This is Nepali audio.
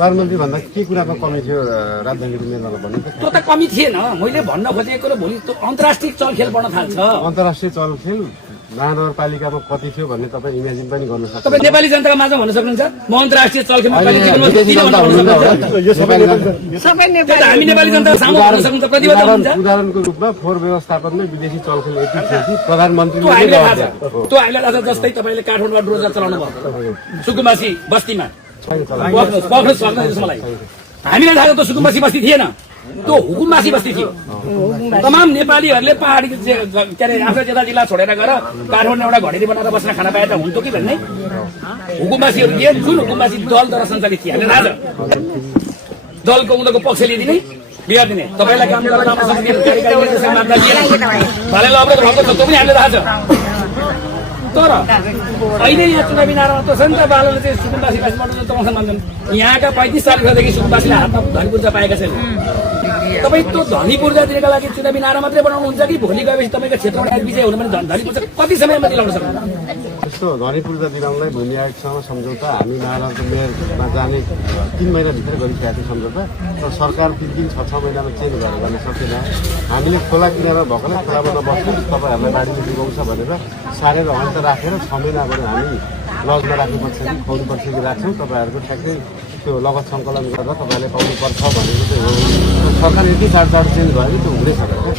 प्रधानमन्त्री भन्दा के कुरामा कमी थियो राजधानीको नेतालाई भन्नु त्यो त कमी थिएन मैले भन्न खोजेको र भोलि त्यो अन्तर्राष्ट्रिय चलखेल बढ्न थाल्छ अन्तर्राष्ट्रिय चलखेल महानगरपालिकामा कति थियो भन्ने तपाईँ इमेजिन पनि गर्न सक्नुहुन्छ तपाईँ नेपाली जनताको माझमा भन्न सक्नुहुन्छ म अन्तर्राष्ट्रिय चलखेलमा कहिले जीवनमा हामी नेपाली जनताको सामु भन्न सक्नुहुन्छ प्रतिबद्ध हुनुहुन्छ उदाहरणको रूपमा फोहोर व्यवस्थापनमै विदेशी चलखेल यति थियो कि प्रधानमन्त्रीले त्यो हामीलाई थाहा छ जस्तै तपाईँले काठमाडौँमा डोजर चलाउनु भयो सुकुम्बासी बस्तीमा मलाई हामीलाई थाहा छ त्यो सुकुम्बासी बस्ती थिएन त्यो हुकुमबासी बस्ती थियो तमाम नेपालीहरूले पहाडी के अरे आफ्नो जता जिल्ला छोडेर गएर काठमाडौँ एउटा घडेरी बनाएर बस्न खाना पाए त हुन्थ्यो कि भन्ने हुकुमबासीहरू थिए जुन हुकुमबासी दलद्वारा सञ्चालित थिए हामीलाई थाहा छ दलको उनीहरूको पक्ष लिइदिने बिहार दिने तपाईँलाई काम गरेर अवरोध भएको छ त्यो पनि हामीलाई थाहा छ तर अहिले यहाँ चुनावी नारामा त छ नि त बालले चाहिँ सुकुम्बासीबाट तमासन मान्छन् यहाँका 35 साल वर्षदेखि सुकुम्बासीले हातमा धनी पूर्जा पाएका छैन तपाईँ त्यो धनी पूर्जा दिनका लागि चुनावी नारा मात्रै बनाउनुहुन्छ कि भोलि गएपछि तपाईँको क्षेत्रमा विजय हुनु पनि धनी पूर्जा कति समयमा दिलाउन सक्नुहुन्छ यस्तो धनी पूर्जा दिलाउनलाई भूमि आयोगसँग सम्झौता हामी महाराष्ट्र मेयरमा जाने 3 महिनाभित्र गरिसकेका थियौँ सम्झौता तर सरकार 3 6 महिनामा चेन्ज गरेर गर्न सकेन हामीले खोला किनारमा भएकोलाई खोलामा नबस्नु तपाईँहरूलाई बाढीले डुबाउँछ भनेर सारेर अन्त राखेर 6 महिना गएर हामी लजमा राख्नुपर्छ कि खुवाउनुपर्छ कि राख्छौँ तपाईँहरूको ठ्याक्कै त्यो लगत सङ्कलन गरेर तपाईँहरूले पाउनुपर्छ भनेको चाहिँ हो सरकार यति चाँडो चेन्ज भयो कि त्यो हुँदै सकेको